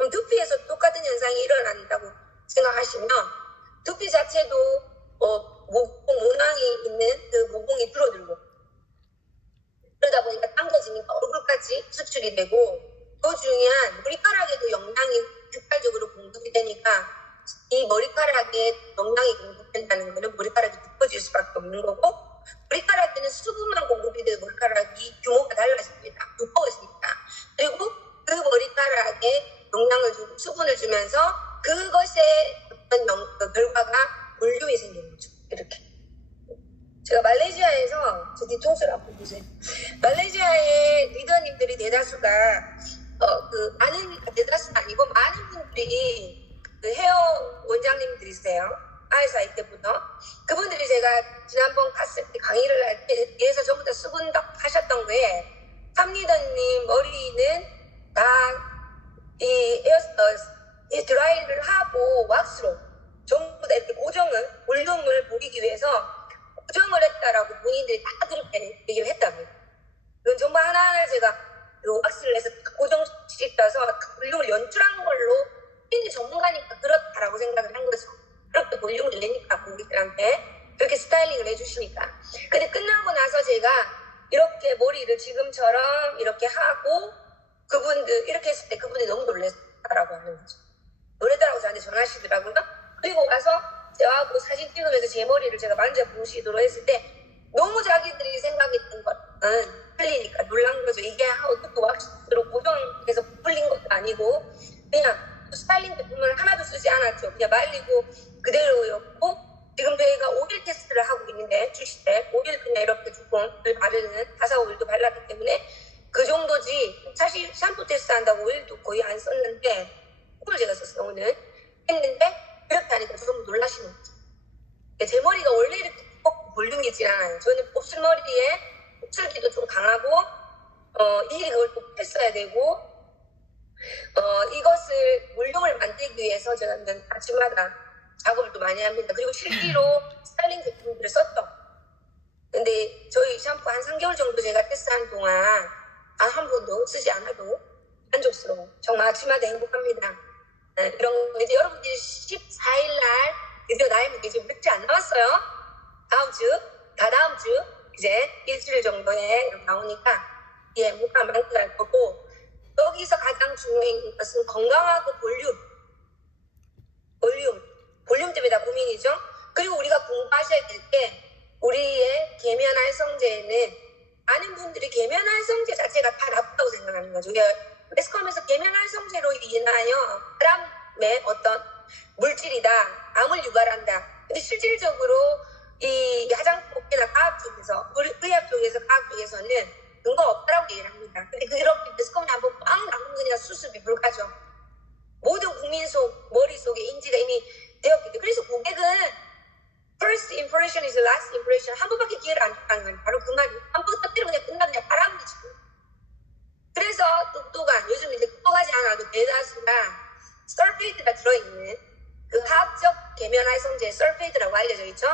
그럼 두피에서 똑같은 현상이 일어난다고 생각하시면 두피 자체도 모낭이 있는 그 모공이 줄어들고 그러다 보니까 당겨지니까 얼굴까지 수축이 되고 더 중요한 머리카락에도 영양이 득발적으로 공급이 되니까 이 머리카락에 영양이 공급된다는 것은 머리카락이 두꺼질 수밖에 없는 거고 머리카락에는 수분만 공급이 되고 머리카락이 규모가 달라집니다. 두꺼워지니까. 그리고 그 머리카락에 영양을 주고 수분을 주면서 그것의 어떤 결과가 볼륨이 생기는 거죠. 이렇게. 제가 말레이시아에서 저 뒤통수를 한번 보세요. 말레이시아의 리더님들이 대다수가 대다수는 아니고 많은 분들이 그 헤어 원장님들이세요. RSI 때부터. 그분들이 제가 지난번 갔을 때 강의를 할 때 뒤에서 전부 다 수분덕 하셨던 거에 삼리더님 머리는 다 이 드라이를 하고 왁스로 전부 다 이렇게 고정을 볼륨을 보이기 위해서 고정을 했다라고 본인들이 다 그렇게 얘기를 했다고요. 이건 전부 하나하나 제가 왁스를 해서 고정시켜서 볼륨을 연출한 걸로 본인이 전문가니까 그렇다라고 생각을 한 거죠. 그렇게 볼륨을 내니까 고객들한테 그렇게 스타일링을 해주시니까. 근데 끝나고 나서 제가 이렇게 머리를 지금처럼 이렇게 하고 그분들 이렇게 했을 때 그분이 너무 놀랬다라고 하는 거죠. 놀랬다라고 저한테 전화하시더라고요. 그리고 와서 저하고 사진 찍으면서 제 머리를 제가 만져보시도록 했을 때 너무 자기들이 생각했던 것은 틀리니까 놀란 거죠. 이게 어떻게 왁스로 고정해서 풀린 것도 아니고 그냥 스타일링 제품을 하나도 쓰지 않았죠. 그냥 말리고 그대로였고 지금 저희가 오일 테스트를 하고 있는데 출시 때 오일 그냥 이렇게 조금 바르는 타사 오일도 발랐기 때문에 그 정도지. 사실 샴푸 테스트 한다고 오일도 거의 안 썼는데 오늘 제가 썼어요. 오늘 했는데 이렇게 하니까 좀 놀라시는 거죠. 제 머리가 원래 이렇게 볼륨이 있지 않아요. 저는 곱슬머리에 곱슬기도 좀 강하고 일일이 그걸 또 했어야 되고 이것을 볼륨을 만들기 위해서 제가 아침마다 작업을 또 많이 합니다. 그리고 실기로 스타일링 제품들을 썼죠. 근데 저희 샴푸 한 3개월 정도 제가 테스트한 동안 한 번도 쓰지 않아도 만족스러워. 정말 아침마다 행복합니다. 이런 거 이제 여러분들이 14일날 드디어 나의 무게 지금 몇주 안 남았어요. 다음 주 이제 일주일 정도에 나오니까 무가 많게 갈 거고 여기서 가장 중요한 것은 건강하고 볼륨 때문에 다 고민이죠. 그리고 우리가 공부하셔야 될 게 우리의 계면활성제는 많은 분들이 계면활성제 자체가 다 나쁘다고 생각하는 거죠. 매스컴에서 계면활성제로 인하여 사람의 어떤 물질이다, 암을 유발한다. 근데 실질적으로 이 화장법이나 과학 쪽에서, 의학 쪽에서, 과학 쪽에서는 근거 없다라고 얘기를 합니다. 근데 그렇게 매스컴이 한번 빵 나오면 그냥 수습이 불가죠. 모든 국민 머릿속에 인지가 이미 되었기 때문에. 그래서 고객은 first impression is last impression. 한 번밖에 기회를 안 줬다는 건 바로 그 말이에요. 한 번 터뜨리고 그냥 끝나면 그냥 바람이지. 그래서 똑똑한, 요즘 이제 똑똑하지 않아도 대다수가 설페이트가 들어있는 그 화학적 계면활성제 설페이트라고 알려져 있죠.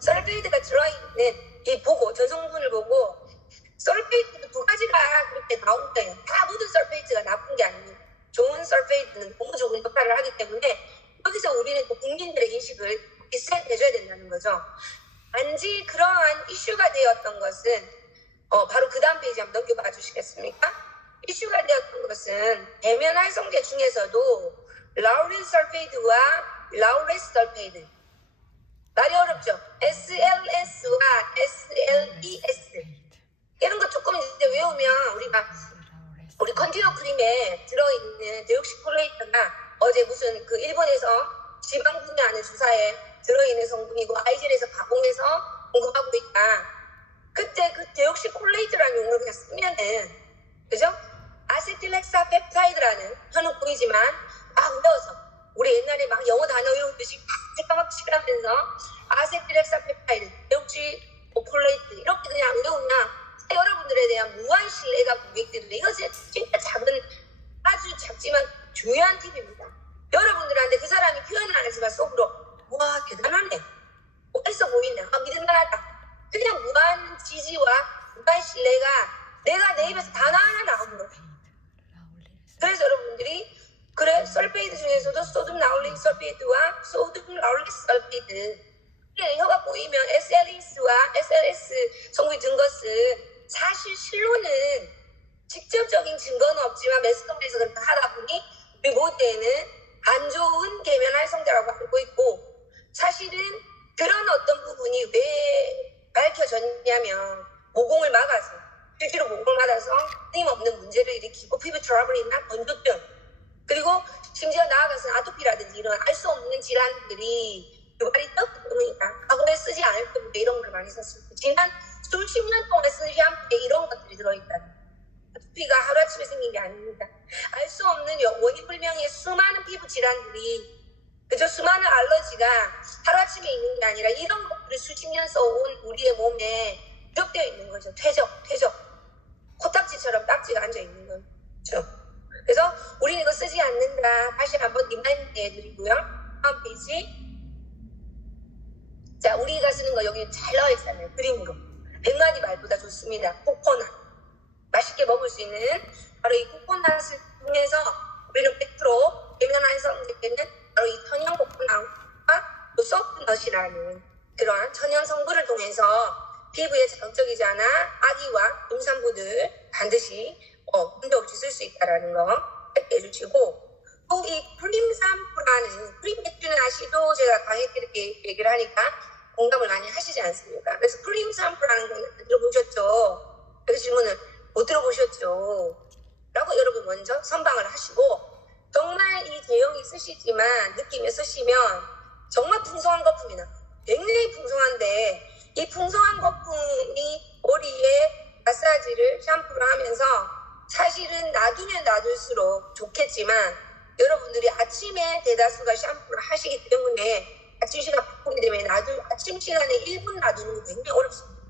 설페이트가 들어있는 전성분을 보고 설페이트도 두 가지가 그렇게 나온 거예요. 다 모든 설페이트가 나쁜 게 아닙니다. 좋은 설페이트는 너무 좋은 역할을 하기 때문에 여기서 우리는 또 국민들의 인식을 리셋해줘야 된다는 거죠. 단지 그러한 이슈가 되었던 것은 바로 그 다음 페이지 한번 넘겨봐 주시겠습니까? 이슈가 되었던 것은 계면활성제 중에서도 라우릴 설페이드와 라우레스 설페이드 말이 어렵죠? SLS와 SLES 이런 거 조금 이제 외우면 우리 컨디어 크림에 들어있는 데옥시콜레이트가 어제 무슨 그 일본에서 지방 분해하는 주사에 들어있는 성분이고 아이젤에서 가공해서 공급하고 있다. 그때 그 데옥시콜레이트라는 용어를 그냥 쓰면은 그죠? 아세틸렉사펩타이드라는 현혹성이지만 막 외워서 우리 옛날에 막 영어 단어 외우듯이 까막씩 하면서 아세틸렉사펩타이드, 데옥시콜레이트 이렇게 그냥 외우면 여러분들에 대한 무한 신뢰가 고객들인데 이거 진짜 아주 작지만 중요한 팁입니다. 여러분들한테 그 사람이 표현을 안 했지만 속으로 와 대단하네, 멋있어 보이네, 믿을만하다. 그냥 무한 지지와 무한 신뢰가 내가 내 입에서 단어 하나 나오는 거예요. 그래서 여러분들이 그래 설페이드 중에서도 소듐 라울릭 설페이드와 소듐 라울릭 설페이드 혀가 보이면 SLS와 SLS 성분이 든 것은 사실 실로는 직접적인 증거는 없지만 매스컴에서 그렇게 하다 보니 우리 모두에는 안 좋은 계면 활성제라고 알고 있고 사실은 그런 어떤 부분이 왜 밝혀졌냐면 모공을 막아서 실제로 모공을 막아서 끊임없는 문제를 일으키고 피부 트러블이나 건조증 그리고 심지어 나아가서 아토피라든지 이런 알 수 없는 질환들이 유발이 떴기 때문이다. 과거에 쓰지 않을 때부터 이런 걸 많이 썼습니다. 지난 수십 년 동안 쓴 샴푸에 이런 것들이 들어있다. 아토피가 하루아침에 생긴 게 아닙니다. 알 수 없는 원인 불명의 수많은 피부 질환들이 그저 수많은 알러지가 하루아침에 있는 게 아니라 이런 것들을 수십 년 써온 우리의 몸에 누적되어 있는 거죠. 퇴적. 코딱지처럼 딱지가 앉아 있는 거죠. 그래서 우리는 이거 쓰지 않는다. 다시 한번 리마인드 해드리고요. 다음 페이지. 자, 우리가 쓰는 거 여기 잘 나와 있잖아요. 그림으로. 100마디 말보다 좋습니다. 코코넛. 맛있게 먹을 수 있는 바로 이 코코넛을 통해서 우리는 100% 계면 활성제는 바로 이 천연 코코넛과 또 소프넛이라는 그러한 천연 성분을 통해서 피부에 자극적이지 않아 아기와 임산부들 반드시 문제 없이 쓸 수 있다는 거 해주시고 또 이 프림 샴푸라는 프림 맥주는 아시도 제가 강의 때 이렇게 얘기를 하니까 공감을 많이 하시지 않습니까? 그래서 프림 샴푸라는 거 들어보셨죠? 그래서 질문을 못 들어보셨죠? 라고 여러분 먼저 선방을 하시고 정말 이 제형이 쓰시지만 느낌에 쓰시면 정말 풍성한 거품이 나요. 굉장히 풍성한데 이 풍성한 거품이 머리에 마사지를 샴푸를 하면서 사실은 놔두면 놔둘수록 좋겠지만 여러분들이 아침에 대다수가 샴푸를 하시기 때문에 아침 시간 바꾸게 되면 아침 시간에 1분 놔두는 거 굉장히 어렵습니다.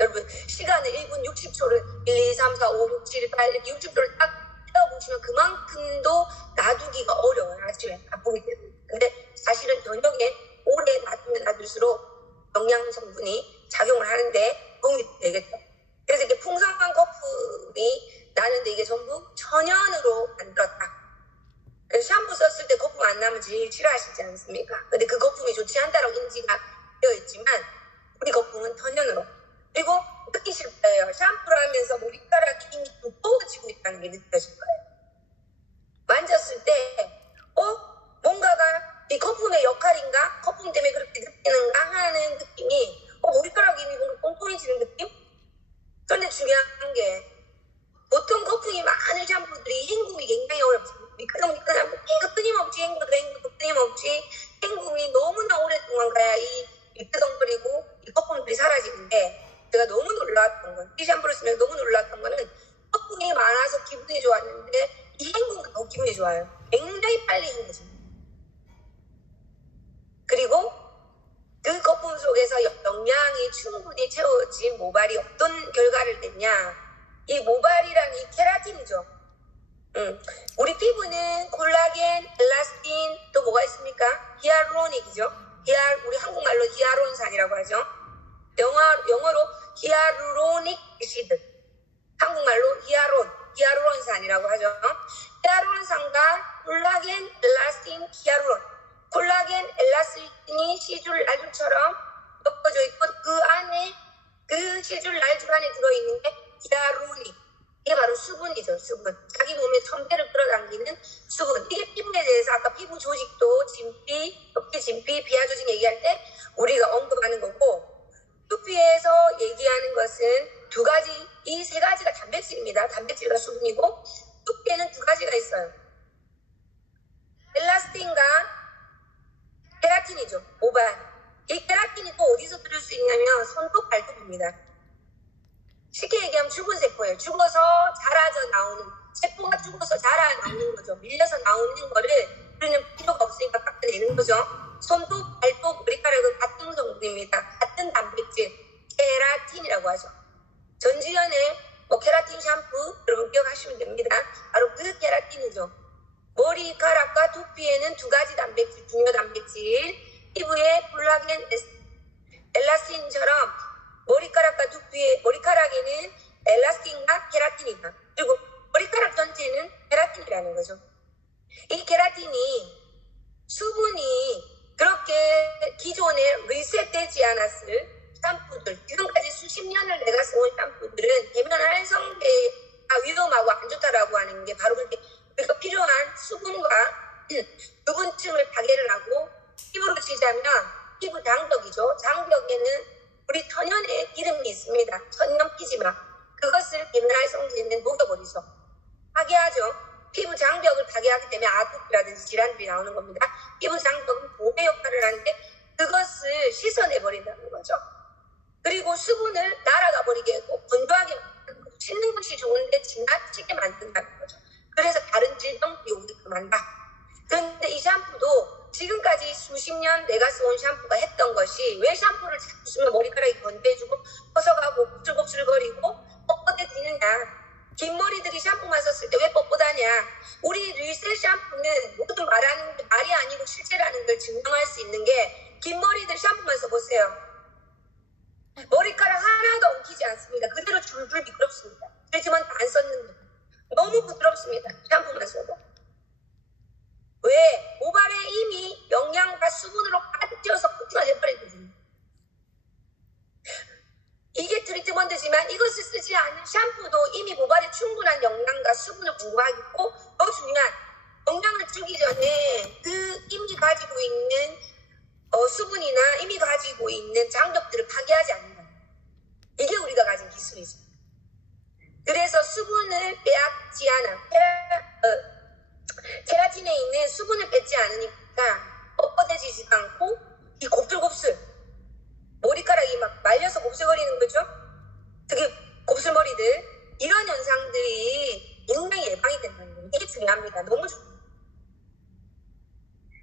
여러분 시간을 1분 60초를 1, 2, 3, 4, 5, 6, 7, 8 이렇게 60초를 딱 떼어보시면 그만큼도 놔두기가 어려워요. 아침에 바쁘기 때문에. 근데 사실은 저녁에 오래 놔두면 놔둘수록 영양 성분이 작용을 하는데 도움이 되겠죠. 그래서 이렇게 풍성한 거품이 나는데 이게 전부 천연으로 만들었다. 그래서 샴푸 썼을 때 거품 안 나면 제일 싫어하시지 않습니까? 근데 그 거품이 좋지 않다라고 인지가 되어 있지만 우리 거품은 천연으로. 그리고 느끼실 거예요. 샴푸를 하면서 머리카락이 이미 두꺼워지고 있다는 게 느껴질 거예요. 만졌을 때 뭔가가 이 거품의 역할인가? 거품 때문에 그렇게 느끼는가? 하는 느낌이 머리카락이 이미 뭔가 꽁꽁해지는 느낌? 그런데 중요한 게 보통 거품이 많은 샴푸들이 헹굼이 굉장히 어렵습니다. 미끄덩미끄덩 샴푸 계속 끊임없이 헹구도 끊임없이 헹굼이 너무나 오랫동안 가야 이 미끄덩거리고 이 거품들이 사라지는데 제가 너무 놀랐던 건 이 샴푸를 쓰면서 너무 놀랐던 거는 거품이 많아서 기분이 좋았는데 이 헹굼은 더 기분이 좋아요. 굉장히 빨리 헹궈집니다. 그리고 그 거품 속에서 영양이 충분히 채워진 모발이 어떤 결과를 냈냐. 이 모발이랑 이 케라틴이죠. 우리 피부는 콜라겐, 엘라스틴 또 뭐가 있습니까? 히알루로닉이죠. 우리 한국말로 히아루론산이라고 하죠. 영어로 히알루로닉 애시드. 한국말로 히아루론산이라고 하죠. 히아루론산과 콜라겐, 엘라스틴, 히알루론. 콜라겐, 엘라스틴이 시줄 날줄처럼 엮어져 있고 그 안에 그 시줄 날줄 안에 들어있는 게 히알루로닉. 이게 바로 수분이죠. 수분. 자기 몸에 천배를 끌어당기는 수분. 이게 피부에 대해서 아까 피부 조직도 진피, 껍질 진피, 비하 조직 얘기할 때 우리가 언급하는 거고 두피에서 얘기하는 것은 두 가지, 이 세 가지가 단백질입니다. 단백질과 수분이고 두피에는 두 가지가 있어요. 엘라스틴과 케라틴이죠. 모발. 이 케라틴이 또 어디서 들을 수 있냐면 손톱, 발톱입니다. 쉽게 얘기하면 죽은 세포예요. 죽어서 자라져 나오는, 세포가 죽어서 자라 나오는 거죠. 밀려서 나오는 거를 우리는 필요가 없으니까 깎아내는 거죠. 손톱, 발톱, 머리카락은 같은 성분입니다. 같은 단백질, 케라틴이라고 하죠. 전지현의 케라틴 샴푸 여러분 기억하시면 됩니다. 바로 그 케라틴이죠. 머리카락과 두피에는 두 가지 단백질, 중요 단백질, 피부에 콜라겐, 엘라스틴처럼 머리카락과 두피에, 머리카락에는 엘라스틴과 케라틴이다. 그리고 머리카락 전체는 케라틴이라는 거죠. 이 케라틴이 수분이 그렇게 기존에 리셋되지 않았을 샴푸들, 지금까지 수십 년을 내가 써온 샴푸들은 계면 활성제가 위험하고 안 좋다라고 하는 게 바로 그렇게 우리가 필요한 수분과 유분층을 파괴를 하고, 피부로 치자면 피부 장벽이죠. 장벽에는 우리 천연의 기름이 있습니다. 천연 피지막. 그것을 계면 활성제는 녹여버리죠. 파괴하죠. 피부 장벽을 파괴하기 때문에 아토피라든지 질환들이 나오는 겁니다. 피부 장벽은 보호 역할을 하는데 그것을 씻어내버린다는 거죠. 그리고 수분을 날아가 버리게 하고 건조하게 만들고, 씻는 것이 좋은데 지나치게 만든다는 거죠. 그래서 다른 질병들이 오게끔 한다. 그런데 이 샴푸도 지금까지 수십 년 내가 써온 샴푸가 했던 것이, 왜 샴푸를 자꾸 쓰면 머리카락이 건조해지고 퍼석하고 곱슬곱슬거리고 뻣뻣해지느냐. 긴 머리들이 샴푸만 썼을 때 왜 뻣뻣하냐. 우리 리셋 샴푸는 모두 말하는 게 말이 아니고 실제라는 걸 증명할 수 있는 게, 긴 머리들 샴푸만 써보세요. 머리카락 하나도 엉키지 않습니다. 그대로 줄줄 미끄럽습니다. 하지만 안 썼는데 너무 부드럽습니다. 샴푸만 써도. 왜? 모발에 이미 영양과 수분으로 가득 찌어서 푸짐해버리거든요. 이게 트리트먼트지만 이것을 쓰지 않은 샴푸도 이미 모발에 충분한 영양과 수분을 공급하고, 더 중요한 영양을 주기 전에 그 이미 가지고 있는 수분이나 이미 가지고 있는 장벽들을 파괴하지 않는다. 이게 우리가 가진 기술이죠. 그래서 수분을 빼앗지 않아. 케라틴에 있는 수분을 뺏지 않으니까 뻣뻣해지지도 않고, 이 곱슬곱슬 머리카락이 막 말려서 곱슬거리는 거죠. 특히 곱슬머리들, 이런 현상들이 굉장히 예방이 된다는 거예요. 이게 중요합니다. 너무 중요해요.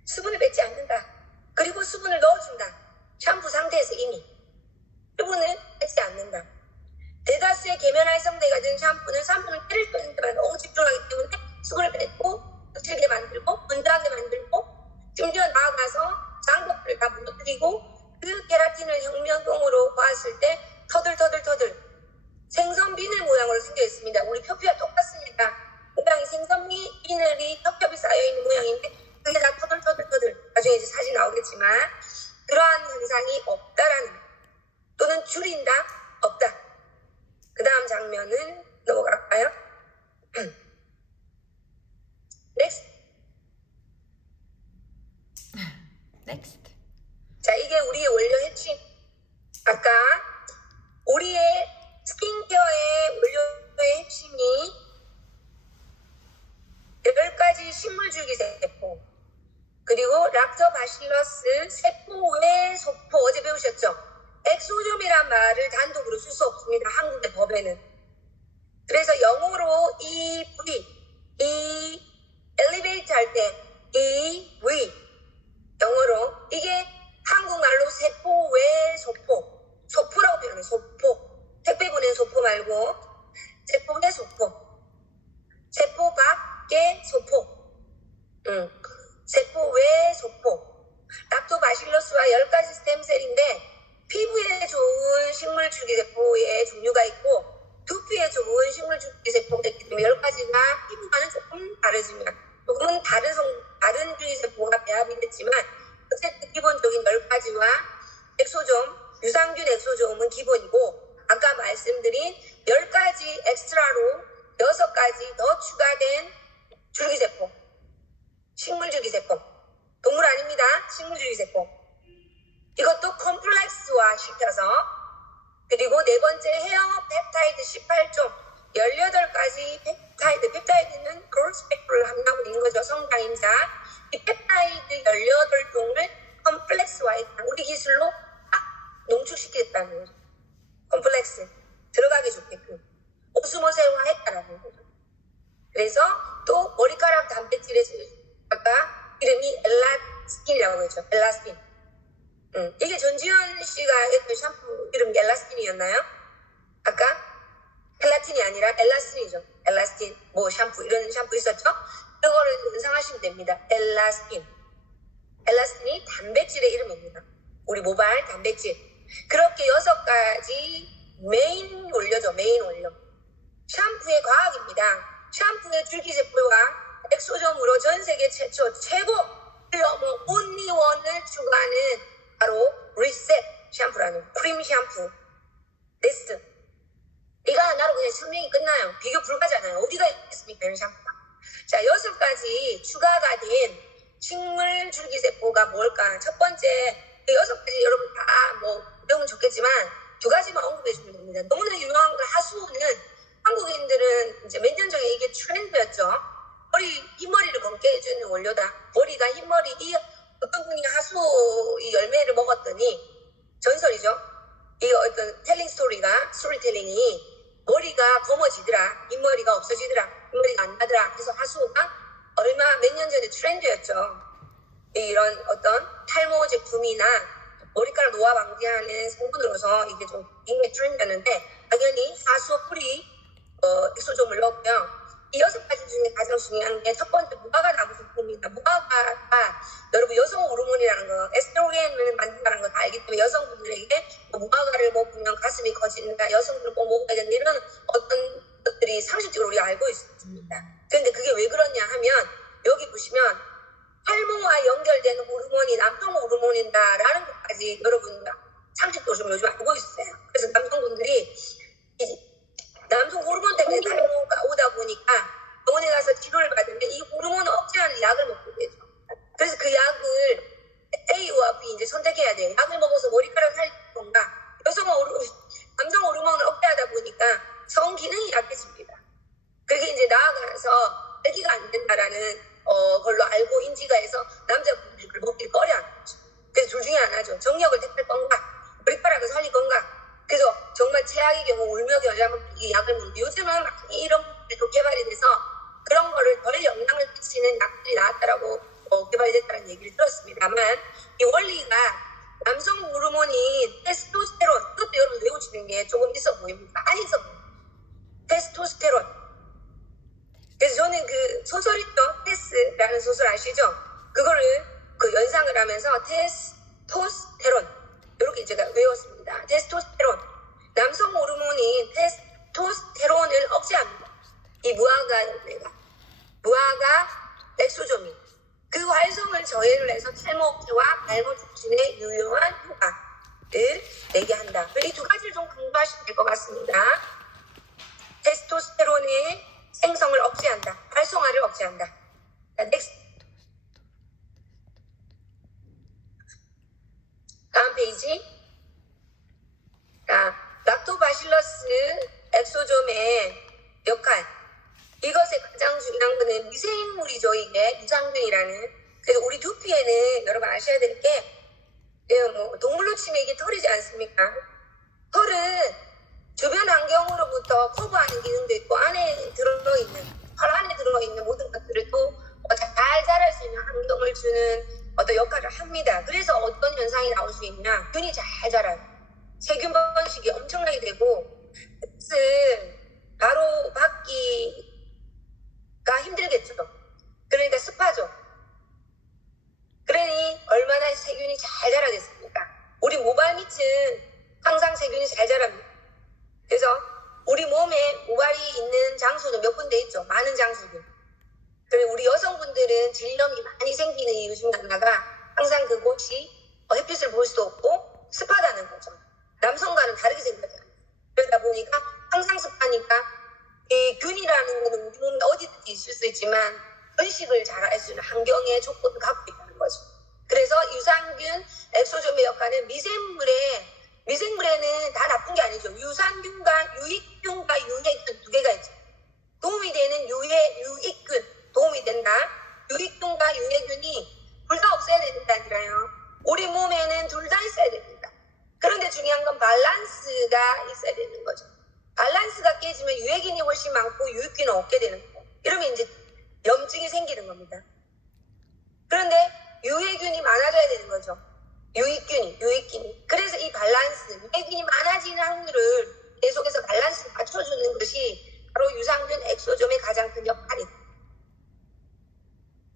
수분을 뺏지 않는다. 그리고 수분을 넣어준다. 샴푸 상태에서 이미 수분을 뺏지 않는다. 대다수의 계면 활성제가 된 샴푸는 때를 빼는 데만 너무 집중하기 때문에 수분을 뺏고 거칠게 만들고 건조하게 만들고, 심지어 나아가서 장벽들을 다 무너뜨리고, 그 케라틴을 혁명용으로 봤을 때 터들 생선 비늘 모양으로 생겨 있습니다. 우리 표피와 똑같습니다. 모양이 생선 비늘이 겹겹이 쌓여있는 모양인데 그게 다 터들 나중에 이제 사진 나오겠지만, 그러한 현상이 없다라는, 또는 줄인다, 없다. 그 다음 장면은 넘어갈까요? Next. 자, 이게 우리의 원료 핵심. 아까 우리의 스킨케어의 원료의 핵심이 10가지 식물줄기세포, 그리고 락토바실러스 세포의 소포, 어제 배우셨죠? 엑소좀이란 말을 단독으로 쓸 수 없습니다. 한국의 법에는. 그래서 영어로 이 엘리베이트 할 때 영어로 이게 한국말로 세포 외 소포라고 표현해요. 소포. 택배 보낸 소포 말고 세포 외 소포. 세포 밖의 소포. 세포 외 소포. 락토바실러스와 10가지 스템셀인데, 피부에 좋은 식물줄기세포의 종류가 있고 두피에 좋은 식물줄기세포가 있기 때문에 10가지가 피부와는 조금 다르지만, 조금은 다른 줄기세포가 배합이 됐지만, 어쨌든 기본적인 10가지와 엑소좀, 유산균 엑소좀은 기본이고, 아까 말씀드린 10가지 엑스트라로 6가지 더 추가된 줄기세포, 식물줄기세포, 동물 아닙니다. 식물줄기세포. 이것도 컴플렉스화 시켜서, 그리고 네 번째 헤어 펩타이드 18종, 18가지 펩타이드는 그로스 스펙트를 함유하고 있는 거죠. 성장인자. 이 펩타이드 18종을 컴플렉스화했다. 우리 기술로 농축시켰다는 거죠. 콤플렉스 들어가기 좋게끔 오스모세화했다라는 거죠. 그래서 또 머리카락 단백질의 아까 이름이 엘라스틴이라고 했죠. 엘라스틴. 이게 전지현 씨가 했던 샴푸 이름이 엘라스틴이었나요? 아까 켈라틴이 아니라 엘라스틴이죠. 엘라스틴 뭐 샴푸 이런 샴푸 있었죠. 그거를 연상하시면 됩니다. 엘라스틴. 엘라스틴이 단백질의 이름입니다. 우리 모발 단백질. 그렇게 6가지 메인 원료죠. 메인 원료. 샴푸의 과학입니다. 샴푸의 줄기세포와 엑소점으로 전 세계 최초 최고 넘어 온리원을 추구하는 바로 리셋 샴푸라는 크림 샴푸 베스트. 이거 하나로 그냥 설명이 끝나요. 비교 불가잖아요. 어디가 있겠습니까, 이런 샴푸가. 자, 6가지 추가가 된 식물 줄기세포가 뭘까? 첫 번째, 6가지 여러분 다 배우면 좋겠지만 2가지만 언급해 주면 됩니다. 너무나 유명한 거 하수는 한국인들은 이제 몇 년 전에 이게 트렌드였죠. 흰머리를 검게 해주는 원료다. 머리가 흰머리, 어떤 분이 하수 이 열매를 먹었더니 전설이죠. 이 어떤 텔링 스토리텔링이 머리가 검어지더라. 흰머리가 없어지더라. 흰머리가 안 나더라. 그래서 하수가 몇 년 전에 트렌드였죠. 이런 어떤 탈모 제품이나 머리카락 노화 방지하는 성분으로서 이게 좀 굉장히 트렌드였는데 당연히 하수 뿌리 엑소점을 넣었고요. 이 6가지 중에 가장 중요한 게 첫 번째 무화과 나무 제품입니다. 무화과가 여러분 여성 호르몬이라는 거 에스트로겐을 만든다는 거 다 알기 때문에 여성분들에게 무화과를 먹으면 가슴이 커진다. 여성들은 꼭 먹어야 된다. 이런 어떤 것들이 상식적으로 우리가 알고 있습니다. 그런데 그게 왜 그러냐 하면 여기 보시면 탈모와 연결되는 호르몬이 남성 호르몬이다라는 것까지 여러분 상식적으로 좀 요즘 알고 있어요. 그래서 남성분들이 남성 호르몬 때문에 탈모가 오다 보니까 병원에 가서 치료를 받으면 이 호르몬을 억제하는 약을 먹게 되죠. 그래서 그 약을 A와 B 이제 선택해야 돼요. 약을 먹어서 머리카락을 살릴 건가, 남성 호르몬을 억제하다 보니까 성 기능이 약해집니다. 그게 이제 나아가서 아기가 안 된다라는 걸로 알고 인지가 해서 남자분들이 그걸 먹기를 꺼려하는 거죠. 그래서 둘 중에 하나죠. 정력을 택할 건가, 머리카락을 살릴 건가. 그래서 정말 최악의 경우 울며 겨자 먹기 약을 먹는데 요즘은 막 이런 부분들도 개발이 돼서 그런 거를 덜 영향을 끼치는 약들이 나왔다라고 개발이 됐다는 얘기를 들었습니다만 이 원리가 남성 호르몬인 테스토스테론, 그것도 여러분 외우시는 게 조금 있어 보입니다. 안 있어 보여요. 테스토스테론. 그래서 저는 그 소설 있죠. 테스라는 소설 아시죠? 그거를 연상을 하면서 테스토스테론 이렇게 제가 외웠습니다. 테스토스테론. 남성 호르몬인 테스토스테론을 억제합니다. 이 무화과 엑소점이 그 활성을 저해를 해서 탈모 억제와 발모 촉진에 유효한 효과를 내게 한다. 이 2가지를 좀 공부하시면 될 것 같습니다. 테스토스테론의 생성을 억제한다. 활성화를 억제한다. 자, 넥스트. 다음 페이지. 자, 락토바실러스 엑소점의 역할. 이것의 가장 중요한 거는 미생물이죠. 이게 유산균이라는. 그래서 우리 두피에는 여러분 아셔야 될 게 동물로 치면 이게 털이지 않습니까? 털은 주변 환경으로부터 커버하는 기능도 있고 털 안에 들어있는 모든 것들을 또 잘 자랄 수 있는 환경을 주는 어떤 역할을 합니다. 그래서 어떤 현상이 나올 수 있냐? 균이 잘 자라요. 세균 번식이 엄청나게 되고 뜻을 바로 받기가 힘들겠죠. 그러니까 습하죠. 그러니 얼마나 세균이 잘 자라겠습니까? 우리 모발 밑은 항상 세균이 잘 자랍니다. 그래서 우리 몸에 모발이 있는 장소는 몇 군데 있죠. 많은 장소들. 그리고 우리 여성분들은 질염이 많이 생기는 이유 중 하나가 항상 그곳이 햇빛을 볼 수도 없고 습하다는 거죠. 남성과는 다르게 생각해요. 그러다 보니까 항상 습하니까 이 균이라는 거는 우리 몸에 어디든지 있을 수 있지만 번식을 잘할 수 있는 환경의 조건을 갖고 있다는 거죠. 그래서 유산균, 엑소점의 역할은 미생물에는 다 나쁜 게 아니죠. 유산균과 유익균과 유해균 2개가 있죠. 도움이 되는 유익균 도움이 된다. 유익균과 유해균이 둘 다 없어야 된다 아니라요. 우리 몸에는 둘 다 있어야 됩니다. 그런데 중요한 건 밸런스가 있어야 되는 거죠. 밸런스가 깨지면 유해균이 훨씬 많고 유익균은 없게 되는 거예요. 이러면 이제 염증이 생기는 겁니다. 그런데 유해균이 많아져야 되는 거죠. 유익균이. 그래서 이 밸런스, 유해균이 많아지는 확률을 계속해서 밸런스를 맞춰주는 것이 바로 유산균 엑소점의 가장 큰 역할이다.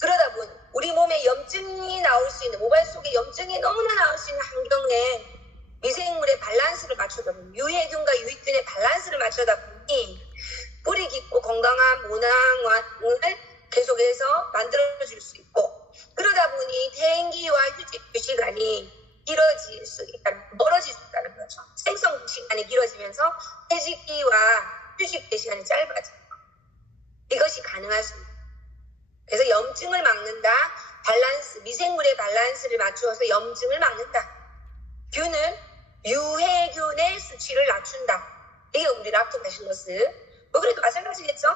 그러다 보니 우리 몸에 염증이 나올 수 있는, 모발 속에 염증이 너무나 나올 수 있는 환경에 미생물의 밸런스를 맞추다 보니, 유해균과 유익균의 밸런스를 맞추다 보니 뿌리 깊고 건강한 모낭을 계속해서 만들어줄 수 있고, 그러다 보니 대행기와 휴식 시간이 길어질 수 있다, 멀어질 수 있다는 거죠. 생성 시간이 길어지면서 퇴직기와 휴식 시간이 짧아져요. 이것이 가능할 수 있다. 그래서 염증을 막는다. 밸런스, 미생물의 밸런스를 맞추어서 염증을 막는다. 균은 유해균의 수치를 낮춘다. 이게 우리 락토바실러스. 뭐 그래도 마찬가지겠죠?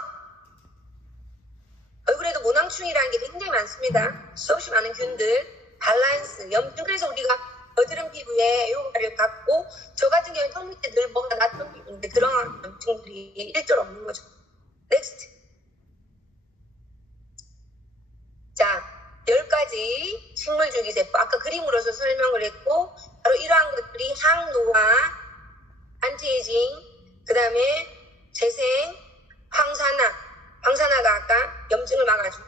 얼굴에도 모낭충이라는 게 굉장히 많습니다. 수없이 많은 균들, 밸런스, 염증. 그래서 우리가 여드름 피부에 효과를 받고, 저 같은 경우는 턱 밑에 늘 뭐가 났던 피부인데 그런 염증들이 일절 없는 거죠. 넥스트. 자, 10가지 식물주기세포. 아까 그림으로서 설명을 했고, 바로 이러한 것들이 항노화, 안티에이징, 그 다음에 재생, 황산화가 아까 염증을 막아주고,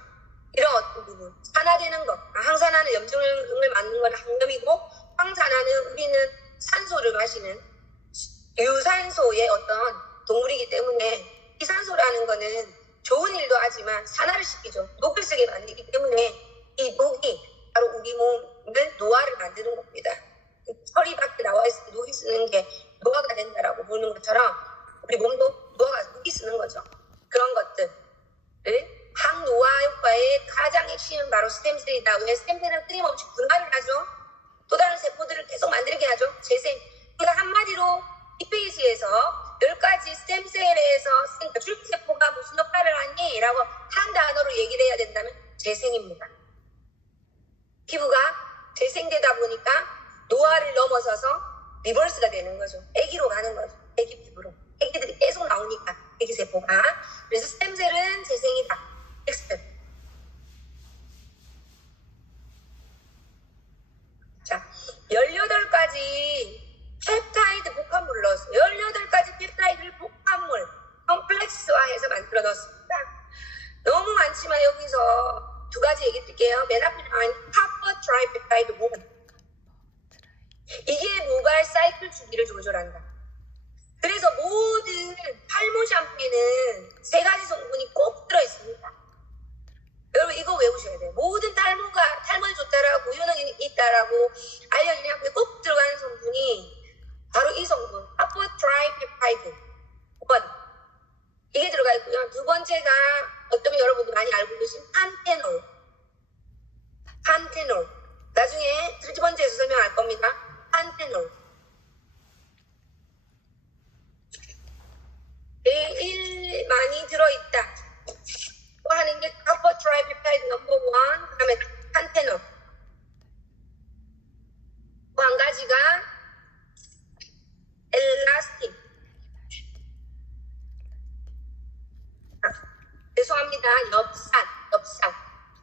이런 어떤 부분. 산화되는 것. 항산화는 염증을 막는 건 항염이고, 황산화는 우리는 산소를 마시는 유산소의 어떤 동물이기 때문에, 이 산소라는 거는 좋은 일도 하지만 산화를 시키죠. 녹을 쓰게 만들기 때문에 이 녹이 바로 우리 몸을 노화를 만드는 겁니다. 혈이 밖에 나와 있을 때 녹이 쓰는 게 노화가 된다라고 보는 것처럼 우리 몸도 녹이 쓰는 거죠. 그런 것들을 항노화 효과의 가장 핵심은 바로 스템셀이다. 왜 스템셀은 끊임없이 분할을 하죠? 또 다른 세포들을 계속 만들게 하죠. 재생. 그러니까 한마디로 이 페이지에서 10가지 스템셀에서 줄기세포가 무슨 역할을 하니? 라고 한 단어로 얘기를 해야 된다면 재생입니다. 피부가 재생되다 보니까 노화를 넘어서서 리버스가 되는 거죠. 애기로 가는 거죠. 애기 피부로. 애기들이 계속 나오니까, 애기세포가. 그래서 스템셀은 재생이다. 넥스트. 자, 18가지 펩타이드 복합물을 넣었어요. 18가지 펩타이드를 복합물, 컴플렉스화해서 만들어 넣었습니다. 너무 많지만 여기서 2가지 얘기 드릴게요. 맨 앞에 나와 있는 카퍼 트라이펩타이드 1. 이게 모발 사이클 주기를 조절한다. 그래서 모든 탈모 샴푸에는 3가지 성분이 꼭 들어있습니다. 여러분 이거 외우셔야 돼요. 모든 탈모에 좋다라고, 효능이 있다라고 알려진 샴푸에 꼭 들어가는 성분이 바로 이 성분, 아포트라이펩타이드 1. 이게 들어가 있고요. 2번째가 어쩌면 여러분도 많이 알고 계신 판테놀. 나중에 3번째에서 설명할 겁니다. 판테놀. 제일 많이 들어있다 하는 게 아포트라이펩타이드 넘버 1, 그 다음에 판테놀. 또 한 가지가 엘라스틴. 죄송합니다. 엽산.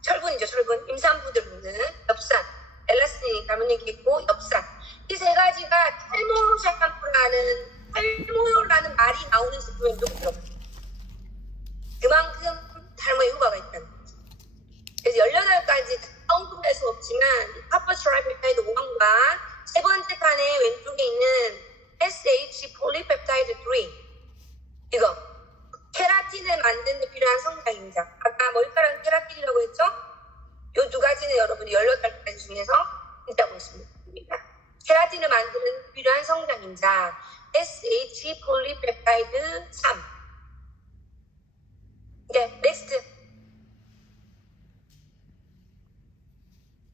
철분이죠, 철분. 임산부들 먹는 엽산. 엘라스틴이 잘못 얘기했고, 엽산. 이 3가지가 탈모 샴푸라는, 탈모라는 말이 나오는 제품에 무조건 들어가요. 그만큼 탈모에 효과가 있다는 거죠. 그래서 18가지 언급할 수 없지만, 카퍼트라이펩타이드 1과 3번째 칸에 왼쪽에 있는 SH 폴리펩타이드 3. 이거. 케라틴을 만드는 데 필요한 성장인자. 아까 머리카락 케라틴이라고 했죠? 이 2가지는 여러분이 18가지 중에서 있다고 있습니다. 케라틴을 만드는 데 필요한 성장인자. SH 폴리펩타이드 3. 네, 넥스트.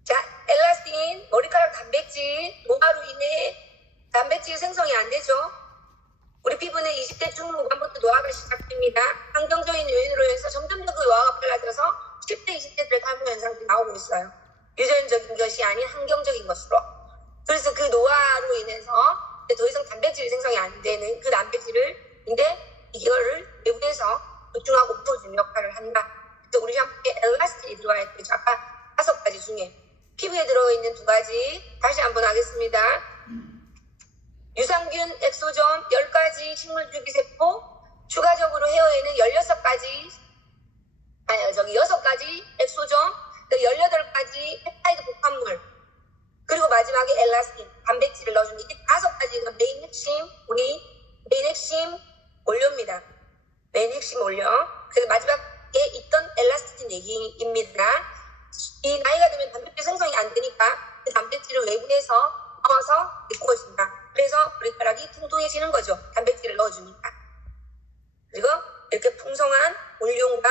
자, 엘라스틴, 머리카락 단백질, 노화로 인해 단백질 생성이 안 되죠? 우리 피부는 20대 중후반부터 노화가 시작됩니다. 환경적인 요인으로 해서 점점 더 그 노화가 빨라져서 10대, 20대들의 탈모 현상들이 나오고 있어요. 유전적인 것이 아닌 환경적인 것으로. 그래서 그 노화로 인해서 더 이상 단백질 생성이 안 되는 그 단백질을, 근데 이거를 외부에서 보충하고 풀어주는 역할을 한다. 그래서 우리 샴푸에 엘라스틴이 들어가 있고, 아까 5가지 중에 피부에 들어있는 2가지 다시 한번 하겠습니다. 유산균, 엑소점, 10가지 식물주기세포, 추가적으로 헤어에는 6가지 엑소점, 18가지 펩타이드 복합물, 그리고 마지막에 엘라스틴, 단백질을 넣어주는 이 5가지가 메인 핵심 원료입니다. 메인 핵심 원료. 그래서 마지막에 있던 엘라스틴 얘기 우리 나이가 들면 단백질 생성이 안 되니까 그 단백질을 외부에서 넣어서 메꾸어진다. 그래서 머리카락이 통통해지는 거죠. 단백질을 넣어주니까. 그리고 이렇게 풍성한 볼륨과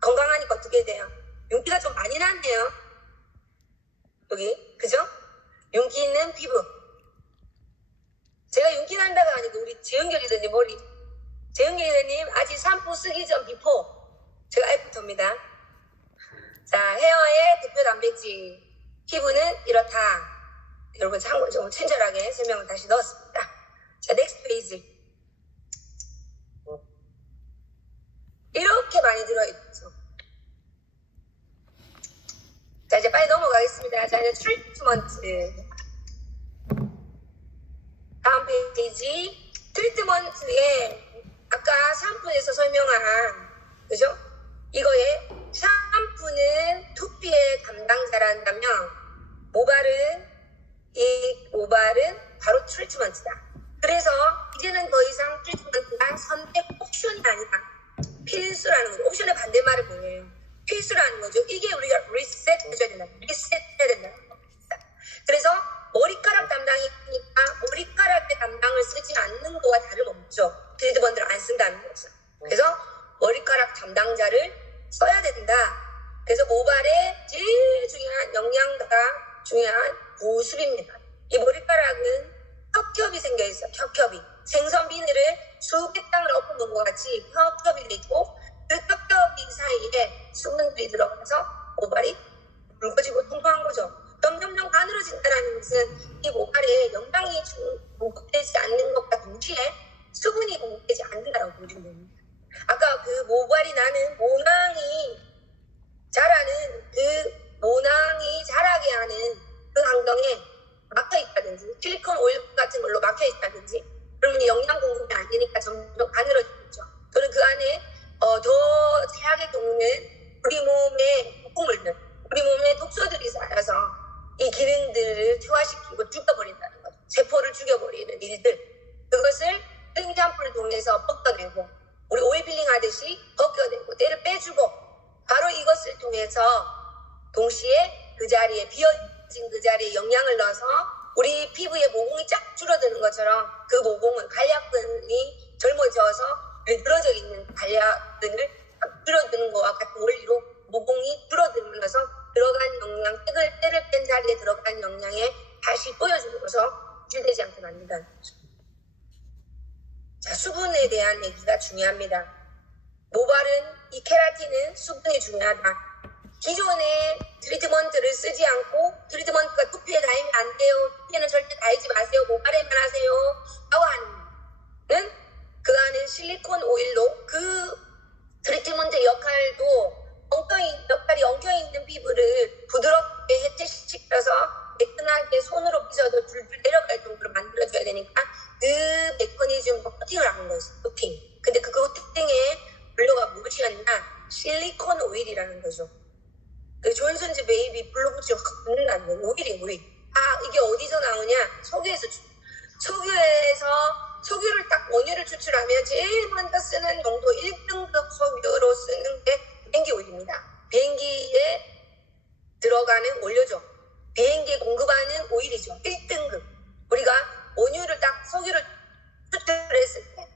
건강하니까 어떻게 돼요? 윤기가 좀 많이 나네요. 여기 그죠? 윤기 있는 피부. 제가 윤기 난다가 아니고 우리 재은결 리더님 머리. 재은결 리더님 아직 샴푸 쓰기 전 비포. 제가 애프터입니다. 자, 헤어의 대표 단백질. 피부는 이렇다. 여러분 참고 좀 친절하게 설명을 다시 넣었습니다. 자, 넥스트 페이지. 이렇게 많이 들어있죠. 자, 이제 빨리 넘어가겠습니다. 자, 이제 트리트먼트. 다음 페이지. 트리트먼트에 아까 샴푸에서 설명한, 그죠? 이거에 샴푸는 두피의 담당자란다면 모발은 바로 트리트먼트다. 그래서 이제는 더 이상 트리트먼트가 선택 옵션이 아니다. 필수라는 거죠. 옵션의 반대말은 뭐예요? 필수라는 거죠. 이게 우리가 리셋 해줘야 된다. 리셋 해야 된다는 겁니다. 그래서 머리카락 담당이니까 머리카락의 담당을 쓰지 않는 거와 다름없죠. 트리트먼트를 안 쓴다는 거죠. 그래서 머리카락 담당자를 써야 된다. 그래서 모발의 제일 중요한 영양가 중요한 보습입니다. 이 머리카락은 겹겹이 생겨 있어요. 겹겹이. 생선 비늘을 수백 장을 엎어놓은 것 같이 겹겹이 돼 있고 그 겹겹이 사이에 수분들이 들어가서 모발이 붉어지고 통통한 거죠. 점점점 가늘어진다는 것은 이 모발에 영양이 공급되지 않는 것과 동시에 수분이 공급되지 않는다고 보시면 됩니다. 아까 그 모발이 나는 모낭이 자라는 그 모낭이 자라게 하는 그 환경에 막혀 있다든지 실리콘 오일 같은 걸로 막혀 있다든지 그러면 영양 공급이 안 되니까 점점 가늘어지겠죠. 또는 그 안에 더 최악의 경우는 우리 몸에 독극물들, 우리 몸에 독소들이 쌓여서 이 기능들을 퇴화시키고 죽여버린다는 거죠. 세포를 죽여버리는 일들. 그것을 샤프를 통해서 벗겨내고 우리 오일 필링 하듯이 벗겨내고 때를 빼주고 바로 이것을 통해서 동시에 그 자리에 비어진 그 자리에 영양을 넣어서 우리 피부에 모공이 쫙 줄어드는 것처럼 그 모공은 간략근이 젊어져서 늘어져 있는 간략근을 줄어드는 것과 같은 원리로 모공이 줄어들면서 들어간 영양, 때를 뺀 자리에 들어간 영양에 다시 보여주면서 유지되지 않게 만든다는 거죠. 자, 수분에 대한 얘기가 중요합니다. 모발은 이 케라틴은 수분이 중요하다. 기존의 트리트먼트를 쓰지 않고 트리트먼트가 두피에 닿으면 안 돼요. 두피에는 절대 닿지 마세요. 모발에만 하세요. 라고 하는 그 안에 실리콘 오일로 그 트리트먼트의 역할도 역할이 엉켜있는 피부를 부드럽게 혜택시켜서 매끈하게 손으로 빗어도 줄줄 내려갈 정도로 만들어줘야 되니까 그 메커니즘으로 코팅을 하는 거예요. 코팅. 근데 그 코팅의 원료가 무엇이었나? 실리콘 오일이라는 거죠. 그 존슨즈 베이비 블루부츠 확 붙는다는 거예요. 오일. 아, 이게 어디서 나오냐? 석유에서 석유를 딱 원유를 추출하면 제일 먼저 쓰는 용도 1등급 석유로 쓰는 게 비행기 오일입니다. 비행기에 들어가는 원료죠. 비행기에 공급하는 오일이죠. 1등급. 우리가 원유를 딱 석유를 추출했을 때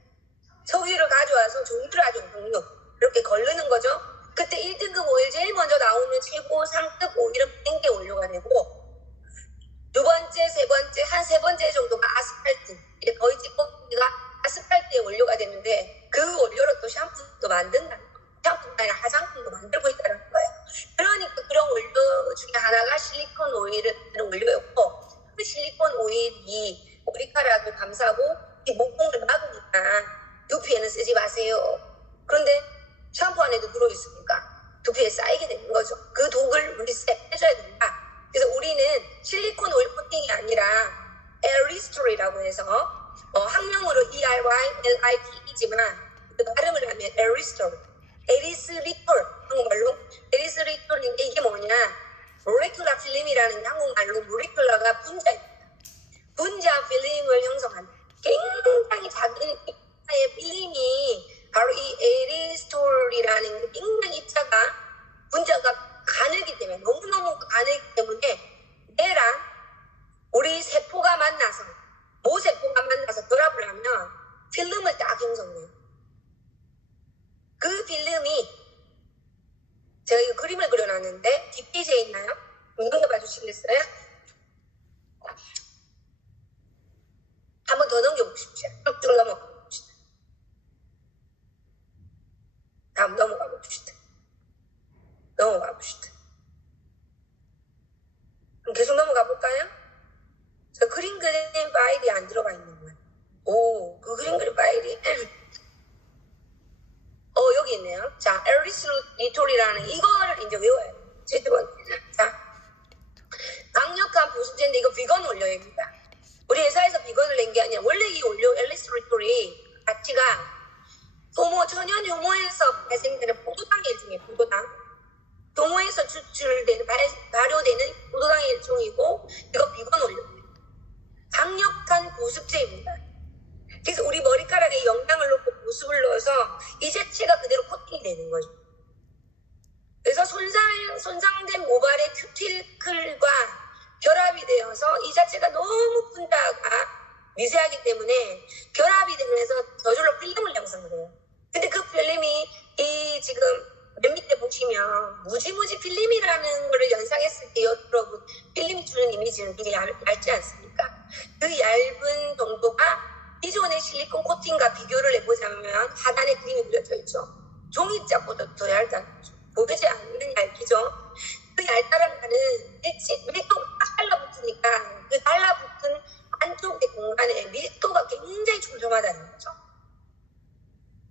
석유를 가져와서 종류를 하죠. 종류. 이렇게 걸르는 거죠. 그때 1등급 오일 제일 먼저 나오는 최고 상급 오일은 비행기 원료가 되고 두 번째, 세 번째, 한 세 번째 정도가 아스팔트. 이제 거의 찌꺼기가 아스팔트의 원료가 되는데 그 원료로 또 샴푸도 만든다는 거예요. 샴푸가 아니라 화장품도 만들고 있다는 거예요. 그러니까 그런 원료 중에 하나가 실리콘 오일이라는 원료였고 그 실리콘 오일이 머리카락을 감싸고 이 모공을 막으니까 두피에는 쓰지 마세요. 그런데 샴푸 안에도 들어있으니까 두피에 쌓이게 되는 거죠. 그 독을 리셋 해줘야 된다. 그래서 우리는 실리콘 오일 코팅이 아니라 에리스톨이라고 해서 학명으로 ERYLIT이지만 그 발음을 하면 에리스리톨 한국말로 에리스리톨인 게 이게 뭐냐? 모레큘라 필름이라는 게 한국말로 모레큘라가 분자 필름을 형성한다. 굉장히 작은 입자의 필름이 바로 이 에리스톨이라는 굉장히 입자가 분자가 가늘기 때문에, 너무너무 가늘기 때문에 뇌랑 우리 세포가 만나서, 모세포가 만나서 결합을 하면 필름을 딱 형성해요. 그 필름이, 제가 이 그림을 그려놨는데 뒷페이지에 있나요? 넘겨봐 주시겠어요? 한 번 더 넘겨보십시오. 쭉 넘어가 봅시다. 다음 넘어가 봅시다. 넘어가 봅시다. 그럼 계속 넘어가 볼까요? 저 그림 그린 파일이 안 들어가 있는 거예요. 오, 그 그림 그린 파일이 여기 있네요. 자, 에리스리톨이라는 이거를 이제 외워야 돼요. 제 두 번째. 자, 강력한 보습제인데 이거 비건 원료입니다. 우리 회사에서 비건을 낸 게 아니라 원래 이 원료 에리스리톨이 가치가 천연 효모에서 발생되는 포도당의 일종이에요. 포도당. 효모에서 추출되는 발효되는 포도당의 일종이고 이거 비건 원료예요. 강력한 보습제입니다. 그래서 우리 머리카락에 영양을 넣고 보습을 넣어서 이 자체가 그대로 코팅이 되는 거죠. 그래서 손상된 모발의 큐티클과 결합이 되어서 이 자체가 너무 분자가 미세하기 때문에 결합이 되면서 저절로 필름을 형성을 해요. 근데 그 필름이 이 지금 맨 밑에 보시면 무지무지 필름이라는 거를 연상했을 때 여러분 필름이 주는 이미지는 되게 얇지 않습니까? 그 얇은 정도가 기존의 실리콘 코팅과 비교를 해보자면 하단에 그림이 그려져 있죠. 종이짝보다 더 얇다는 거죠. 보이지 않는 얇기죠. 그 얇다는 거는 밀도가 딱 달라붙으니까 그 달라붙은 안쪽의 공간에 밀도가 굉장히 촘촘하다는 거죠.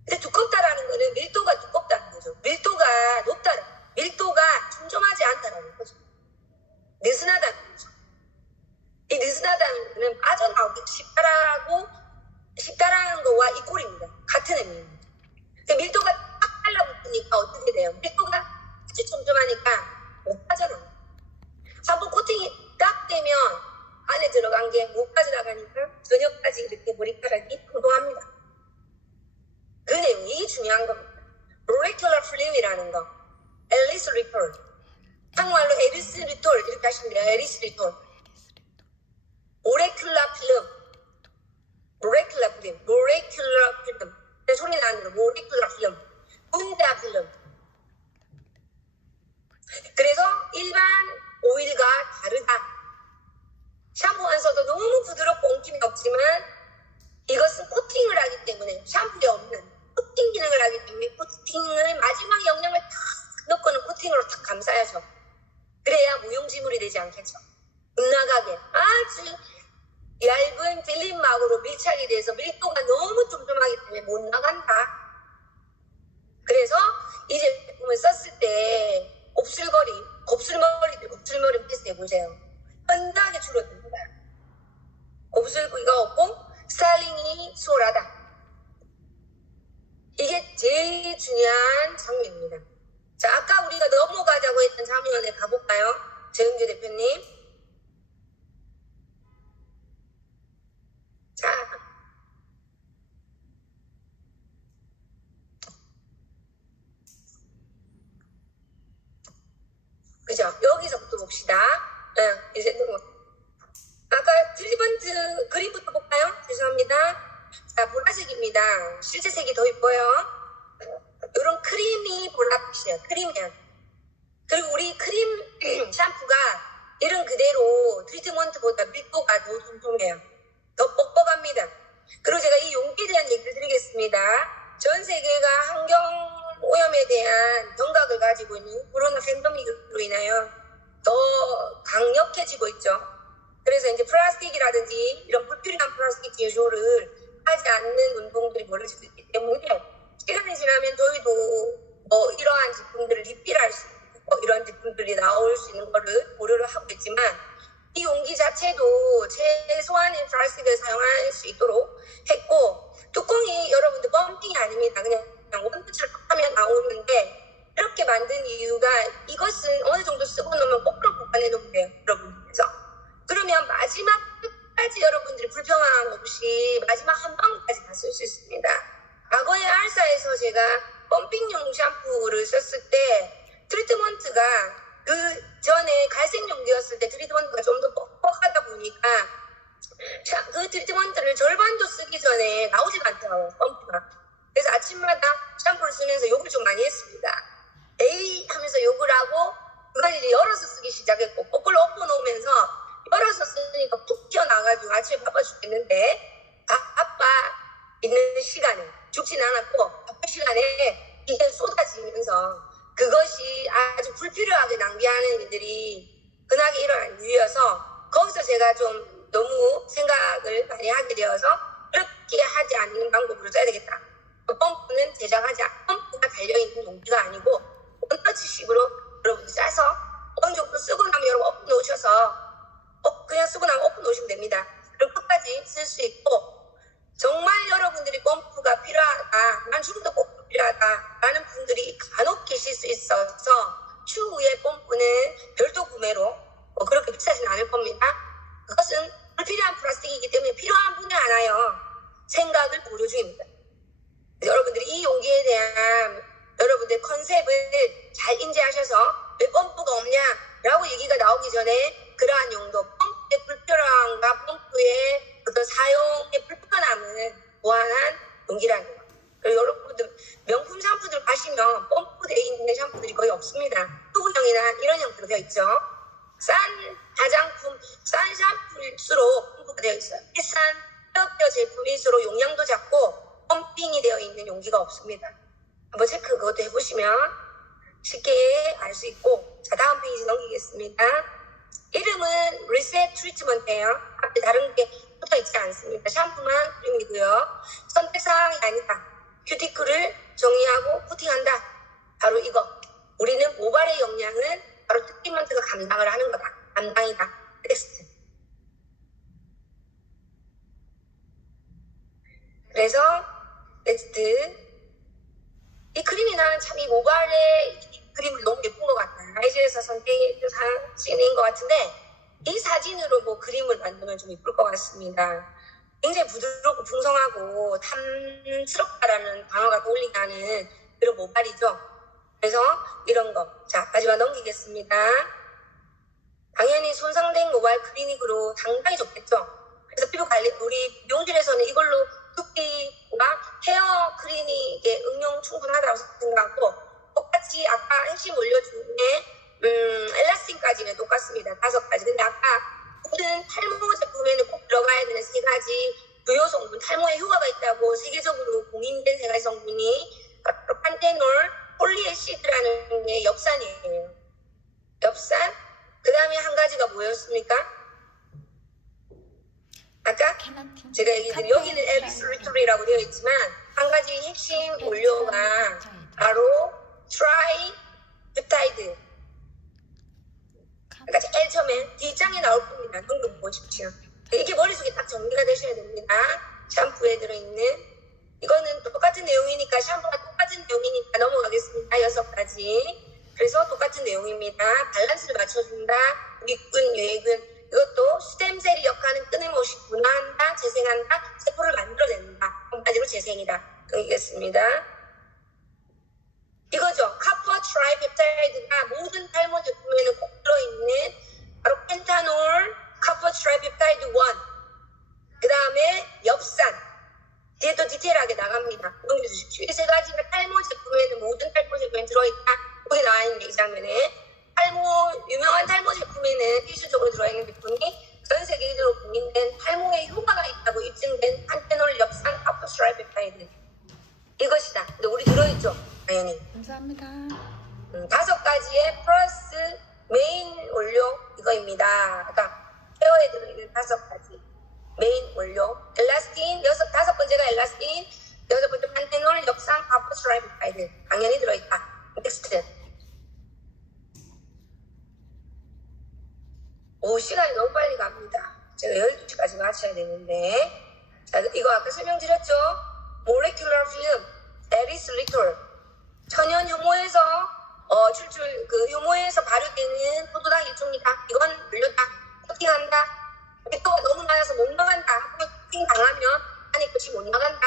근데 두껍다라는 거는 밀도가 두껍다는 거죠. 밀도가 높다는 거죠. 밀도가 촘촘하지 않다는 거죠. 느슨하다는 거죠. 이 느슨하다는 거는 빠져나오기 쉽다라는 거와 이꼴입니다. 같은 의미입니다. 밀도가 딱 달라붙으니까 어떻게 돼요? 밀도가 아주 촘촘하니까 못 빠져나와요. 한번 코팅이 딱 되면 안에 들어간 게 못 빠져나가니까 저녁까지 이렇게 머리카락이 풍성합니다. 그 내용이 중요한 겁니다. molecular film이라는 거, 에리스리톨, 한국말로 에리스리톨 이렇게 하시면 돼요. 에리스리톨, 모레큘라 필름, 모레큘라 필름, 모레큘라 필름. 소리 나는 거, 모레큘라 필름, 분자 필름. 그래서 일반 오일과 다르다. 샴푸 안 써도 너무 부드럽고 엉킴이 없지만 이것은 코팅을 하기 때문에 샴푸에 없는 코팅 기능을 하기 때문에 코팅을 마지막 영양을 탁 넣고는 코팅으로 탁 감싸야죠. 그래야 무용지물이 되지 않겠죠. 빗나가게 아주 얇은 필름막으로 밀착이 돼서 밀도가 너무 촘촘하기 때문에 못 나간다. 그래서 이 제품을 썼을 때 곱슬머리 테스트 해보세요. 현저하게 줄어듭니다. 곱슬기가 없고 스타일링이 수월하다. 이게 제일 중요한 장면입니다. 자, 아까 우리가 넘어가자고 했던 장면에 가볼까요? 재은규 대표님. 자, 그죠? 여기서부터 봅시다. 이제 아까 트리트먼트 그림부터 볼까요? 죄송합니다. 자, 보라색입니다. 실제 색이 더 이뻐요. 이런 크림이 보라빛이에요. 크림이야. 그리고 우리 크림 샴푸가 이런 그대로 트리트먼트보다 밀도가 더 촘촘해요. 더 뻑뻑합니다. 그리고 제가 이 용기에 대한 얘기를 드리겠습니다. 전 세계가 환경오염에 대한 경각을 가지고 있는 코로나 팬데믹으로 인하여 더 강력해지고 있죠. 그래서 이제 플라스틱이라든지 이런 불필요한 플라스틱 제조를 하지 않는 운동들이 벌어지고 있기 때문에 시간이 지나면 저희도 이러한 제품들을 리필할 수 있고 이러한 제품들이 나올 수 있는 거를 고려를 하고 있지만 이 용기 자체도 최소한의 플라스틱을 사용할 수 있도록 했고 뚜껑이 여러분들 펌핑이 아닙니다. 그냥 원터치를 하면 나오는데 이렇게 만든 이유가 이것은 어느 정도 쓰고 놓으면 거꾸로 보관해 놓으면 돼요. 여러분. 그죠? 그러면 마지막 끝까지 여러분들이 불평함 없이 마지막 한 방울까지 다 쓸 수 있습니다. 과거에 알사에서 제가 펌핑용 샴푸를 썼을 때 트리트먼트가 되었을 때 트리트먼트가 좀 더 뻑뻑하다 보니까 그 트리트먼트를 절반도 쓰기 전에 나오지가 않더라고요, 펌프가. 그래서 아침마다 샴푸를 쓰면서 욕을 좀 많이 했습니다. 에이 하면서 욕을 하고 그걸 이제 열어서 쓰기 시작했고 거꾸로 엎어놓으면서 열어서 쓰니까 푹 튀어나와가지고 아침에 바빠 죽겠는데 바빠 있는 시간에 죽진 않았고 바쁜 시간에 이게 쏟아지면서 그것이 아주 불필요하게 낭비하는 일들이 흔하게 일어난 이유여서 거기서 제가 좀 너무 생각을 많이 하게 되어서 그렇게 하지 않는 방법으로 써야 되겠다. 펌프는 펌프가 달려있는 용기가 아니고 원터치식으로 여러분들 짜서 어느 정도 쓰고 나면 여러분 엎어 놓으셔서 그냥 쓰고 나면 엎어 놓으시면 됩니다. 그리고 끝까지 쓸 수 있고 정말 여러분들이 펌프가 필요하다, 난 지금도 펌프 필요하다 라는 분들이 간혹 계실 수 있어서 추후에 펌프는 별도 구매로 그렇게 비싸진 않을 겁니다. 그것은 불필요한 플라스틱이기 때문에 필요한 분이 많아요. 생각을 고려 중입니다. 여러분들이 이 용기에 대한 여러분들 컨셉을 잘 인지하셔서 왜 펌프가 없냐라고 얘기가 나오기 전에 그러한 용도, 펌프의 불필요함과 펌프의 어떤 사용의 불편함을 보완한 용기라는 거예요. 그리고 여러분들 명품 샴푸들 가시면 펌프되어 있는 샴푸들이 거의 없습니다. 튜브형이나 이런 형태로 되어 있죠. 싼 화장품, 싼 샴푸일수록 펌프가 되어 있어요. 비싼 헤어케어 제품일수록 용량도 작고 펌핑이 되어 있는 용기가 없습니다. 한번 체크 그것도 해보시면 쉽게 알 수 있고, 자 다음 페이지 넘기겠습니다. 이름은 리셋 트리트먼트예요. 앞에 다른 게 붙어 있지 않습니다. 샴푸만 크림이고요. 선택사항이 아니다. 큐티클을 정의하고 코팅한다. 바로 이거. 우리는 모발의 영양은 바로 트리트먼트가 감당을 하는 거다. 감당이다. 텍스트. 그래서 넥스트. 이 크림이 나는 참 이 모발의 이 그림을 너무 예쁜 것 같아요. 라이즈에서 선택한 사진인 것 같은데 이 사진으로 뭐 그림을 만들면 좀 예쁠 것 같습니다. 굉장히 부드럽고 풍성하고 탐스럽다라는 단어가 떠올리게 하는 그런 모발이죠. 그래서 이런 거. 자, 마지막 넘기겠습니다. 당연히 손상된 모발 클리닉으로 상당히 좋겠죠. 그래서 피부 관리, 우리 미용실에서는 이걸로 두피와 헤어 클리닉에 응용 충분하다고 생각하고, 똑같이 아까 핵심 원료 중에 엘라스틴까지는 똑같습니다. 5가지. 근데 아까 모든 탈모 제품에는 꼭 들어가야 되는 3가지 주요 성분, 탈모에 효과가 있다고 세계적으로 공인된 3가지 성분이 바로 판테놀, 폴리에시드라는 게 엽산이에요. 엽산. 그 다음에 한 가지가 뭐였습니까? 아까 제가 얘기드린 여기는 엘비스리토리라고 되어 있지만 한 가지 핵심 원료가 바로 트라이 펩타이드. 그러니까 제일 처음에 뒷장에 나올 겁니다. 등급 보십시오. 이게 머릿속에 딱 정리가 되셔야 됩니다. 샴푸에 들어있는 이거는 똑같은 내용이니까 샴푸가 똑같은 내용이니까 넘어가겠습니다. 6가지. 그래서 똑같은 내용입니다. 밸런스를 맞춰준다. 윗근, 외근. 이것도 스템셀이 역할은 끊임없이 분화한다, 재생한다, 세포를 만들어낸다. 한마디로 재생이다. 넘기겠습니다. 이거죠. 카푸아 트라이펩타이드가 모든 탈모 제품에는 꼭 들어있는 바로 펜타놀, 카푸아 트라이펩타이드 1. 그 다음에 엽산. 뒤에 또 디테일하게 나갑니다. 넘겨주십시오. 이 3가지가 탈모 제품에는 모든 탈모 제품에 들어있다. 여기 나와 있는 이 장면에 유명한 탈모 제품에는 필수적으로 들어있는 제품이 전 세계적으로 공인된 탈모에 효과가 있다고 입증된 판테놀, 엽산, 카푸스트라이펩타이드. 이것이다. 근데 우리 들어있죠? 당연히. 감사합니다. 5가지의 플러스 메인 원료 이거입니다. 아까 헤어에 들어있는 5가지 메인 원료. 엘라스틴, 5번째가 엘라스틴, 6번째 판테놀, 엽산, 카푸스트라이펩타이드. 당연히 들어있다. 넥스트. 오, 시간이 너무 빨리 갑니다. 제가 12시까지 마쳐야 되는데. 자, 이거 아까 설명드렸죠? Molecular film, erythritol. 천연 효모에서, 효모에서 발효되는 포도당 일종이다. 이건 물렸다. 코팅한다. 밀도가 너무 많아서 못 나간다. 코팅 당하면 안에 끝이 못 나간다.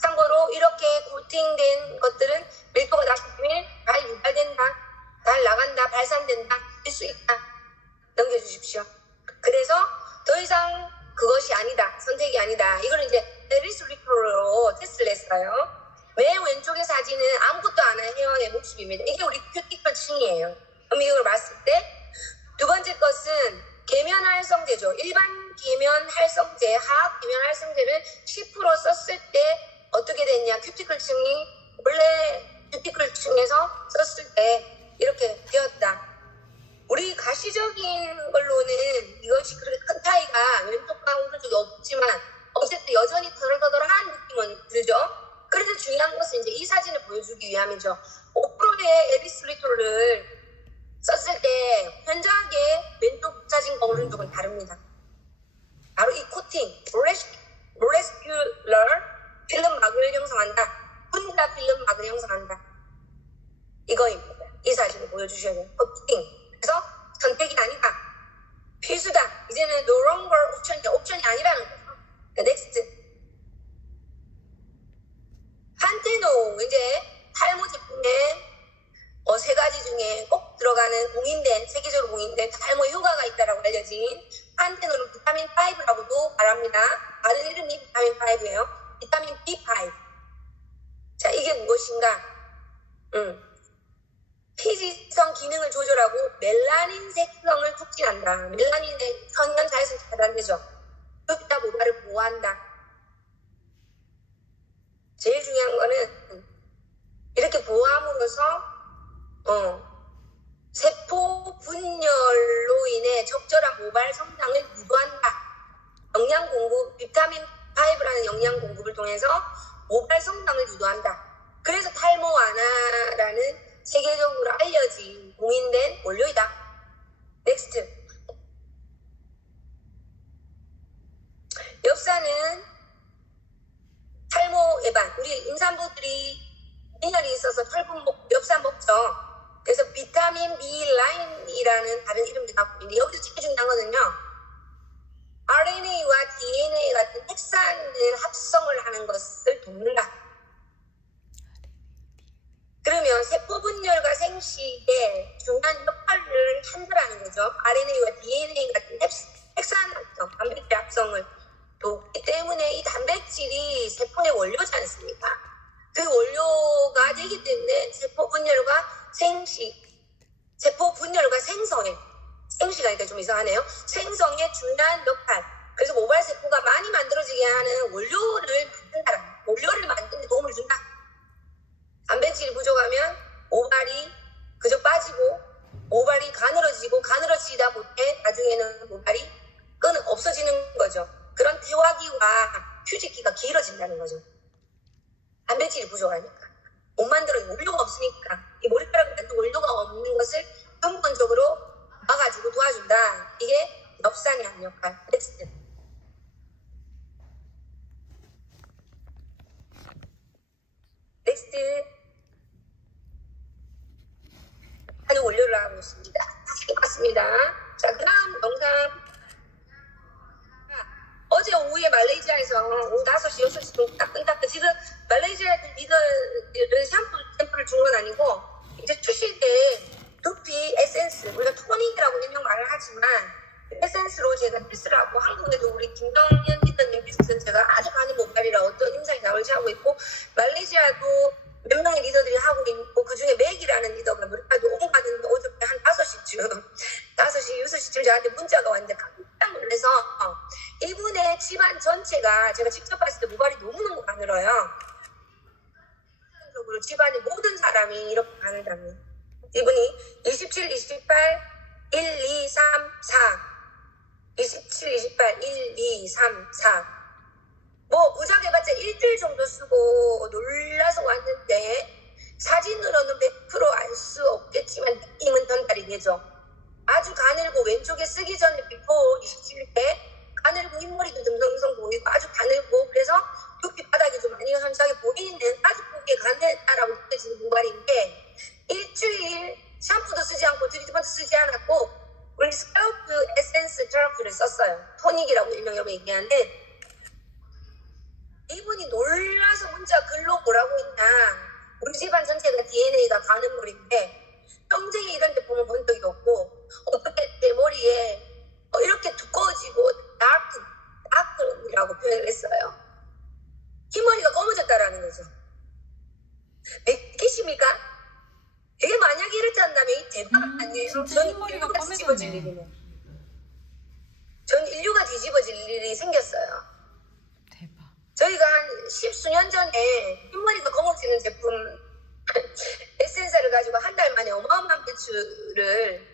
참고로 이렇게 코팅된 것들은 밀도가 낮기 때문에 잘 유발된다. 잘 나간다. 발산된다. 될 수 있다. 넘겨주십시오. 그래서 더 이상 그것이 아니다, 선택이 아니다. 이걸 이제 에리스 리프로 테스트를 했어요. 맨 왼쪽의 사진은 아무것도 안 한 회원의 모습입니다. 이게 우리 큐티클 층이에요. 그럼 이걸 봤을 때 두 번째 것은 계면 활성제죠. 일반 계면 활성제, 하악 계면 활성제를 10% 썼을 때 어떻게 됐냐? 큐티클 층이 원래 큐티클 층에서 썼을 때 이렇게 되었다. 우리 가시적인 걸로는 이것이 그렇게 큰 차이가 왼쪽과 오른쪽이 없지만 어쨌든 여전히 더덜더덜한 느낌은 들죠. 그래서 중요한 것은 이제 이 사진을 보여주기 위함이죠. 5%의 에리스 리토를 썼을 때 현저하게 왼쪽 사진과 오른쪽은 다릅니다. 바로 이 코팅, 레스큐러 필름막을 형성한다. 분자 필름막을 형성한다. 이거입니다. 이 사진을 보여주셔야 돼요. 코팅. 그래서 선택이 아니다. 필수다. 이제는 no longer 옵션이야. 옵션이 아니라는 거죠. 넥스트. 판테노, 이제 탈모 제품에 세 가지 중에 꼭 들어가는 공인된, 세계적으로 공인된 탈모 효과가 있다라고 알려진 판테노는 비타민 5라고도 말합니다. 다른 이름이 비타민 5예요. 비타민 B5. 자, 이게 무엇인가? 피지성 기능을 조절하고 멜라닌 색성을 촉진한다. 멜라닌의 천연 자외선 차단되죠. 흡입자 모발을 보호한다. 제일 중요한 거는 이렇게 보호함으로써 세포 분열로 인해 적절한 모발 성장을 유도한다. 영양 공급, 비타민 5라는 영양 공급을 통해서 모발 성장을 유도한다. 그래서 탈모 완화라는 세계적으로 알려진 공인된 원료이다. 넥스트. 엽산은 탈모 예방. 우리 임산부들이 빈혈이 있어서 혈분 엽산 먹죠. 그래서 비타민 B 라인이라는 다른 이름도 갖고 있는데 여기서 제일 중요한 거는요. RNA와 DNA 같은 핵산을 합성을 하는 것을 돕는다. 그러면 세포 분열과 생식에 중요한 역할을 한다는 거죠. RNA와 DNA 같은 핵산 합성, 단백질 합성을 돕기 때문에 이 단백질이 세포의 원료지 않습니까? 그 원료가 되기 때문에 세포 분열과 생식, 세포 분열과 생성에, 생식하니까 좀 이상하네요. 생성에 중요한 역할. 그래서 모발 세포가 많이 만들어지게 하는 원료를 만든다. 원료를 만드는 데 도움을 준다. 단백질이 부족하면 모발이 그저 빠지고 모발이 가늘어지고 가늘어지다 보니 나중에는 모발이 없어지는 거죠. 그런 퇴화기와 휴직기가 길어진다는 거죠. 단백질이 부족하니까. 못 만들어 원료가 없으니까 이 머리카락을 만든 원료가 없는 것을 근본적으로 막아주고 도와준다. 이게 엽산의 한 역할. 넥스트. 넥스트. 하는 원료를 하고 있습니다. 똑같습니다. 자, 그 다음 영상. 어제 오후에 말레이시아에서 오후 5시, 6시 딱 끝났고 지금 말레이시아 리더를 샘플을 준 건 아니고 이제 출시된 두피 에센스, 우리가 토닝이라고 일명 말을 하지만 에센스로 제가 테스트를 하고 한국에도 우리 김정현 리더님 테스트는 제가 아주 가는 모발이라 어떤 임상이 나올지 하고 있고 말레이시아도 몇 명의 리더들이 하고 있고 그중에 맥이라는 리더가 우리까지 온 갔는데 어저께 한 5시쯤 5시, 6시쯤 저한테 문자가 왔는데 깜짝 놀라서 이분의 집안 전체가 제가 직접 봤을 때 모발이 너무너무 가늘어요. 전적으로 집안의 모든 사람이 이렇게 가늘다니. 이분이 27, 28, 1, 2, 3, 4 27, 28, 1, 2, 3, 4 뭐 부작해봤자 일주일 정도 쓰고 놀라서 왔는데 사진으로는 100% 알 수 없겠지만 느낌은 전달이 되죠. 아주 가늘고 왼쪽에 쓰기 전에 비포 27때 가늘고 흰머리도 듬성듬성 보이고 아주 가늘고 그래서 두피 바닥이 좀 많이 현저하게 보이는 아주 보기에 가늘다라고 느껴지는 모발인데 일주일 샴푸도 쓰지 않고 트리트먼트 쓰지 않았고 우리 스칼프 에센스 테라피를 썼어요. 토닉이라고 일명 여러분 얘기하는데 이분이 놀라서 문자 글로 뭐라고 했냐. 우리 집안 전체가 DNA가 가는 머리인데 평생에 이런 데 보면 본 적이 없고 어떻게 내 머리에 뒤집어질 일이네. 전 인류가 뒤집어질 일이 생겼어요. 대박. 저희가 한 10수년 전에 흰머리가 거머쥐는 제품 에센스를 가지고 한 달 만에 어마어마한 배출을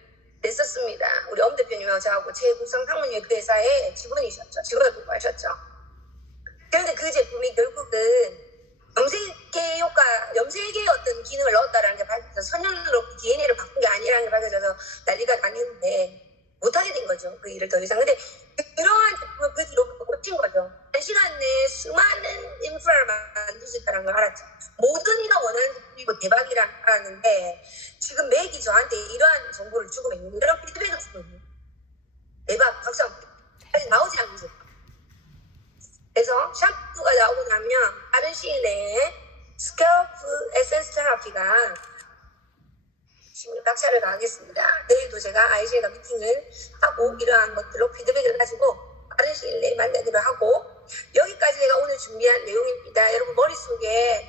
냈었습니다. 우리 엄 대표님하고 저하고 최국성 상무님이 그 회사의 직원이셨죠. 직원을 보고 하셨죠. 그런데 그 제품이 결국은 염색계 효과, 염색에 어떤 기능을 넣었다라는 게 밝혀져서 선연으로 DNA를 바꾼 게 아니라는 게 밝혀져서 난리가 났는데 못하게 된 거죠. 그 일을 더 이상. 근데 그러한 제품을 그 뒤로 꽂힌 거죠. 한 시간 내에 수많은 인프라를 만들 수 있다는 걸 알았죠. 모든 이가 원하는 제품이고 대박이라는 걸 알았는데 지금 맥이 저한테 이러한 정보를 주고 있는 이런 피드백을 주고 있는 대박 박수 아직 나오지 않는 제품. 그래서 샴푸가 나오고 나면 빠른 시일 내에 스캘프 에센스 테라피가 심리박차를 가하겠습니다. 내일도 제가 아이쉐가 미팅을 하고 이러한 것들로 피드백을 가지고 빠른 시일 내에 만나기로 하고 여기까지 제가 오늘 준비한 내용입니다. 여러분 머릿속에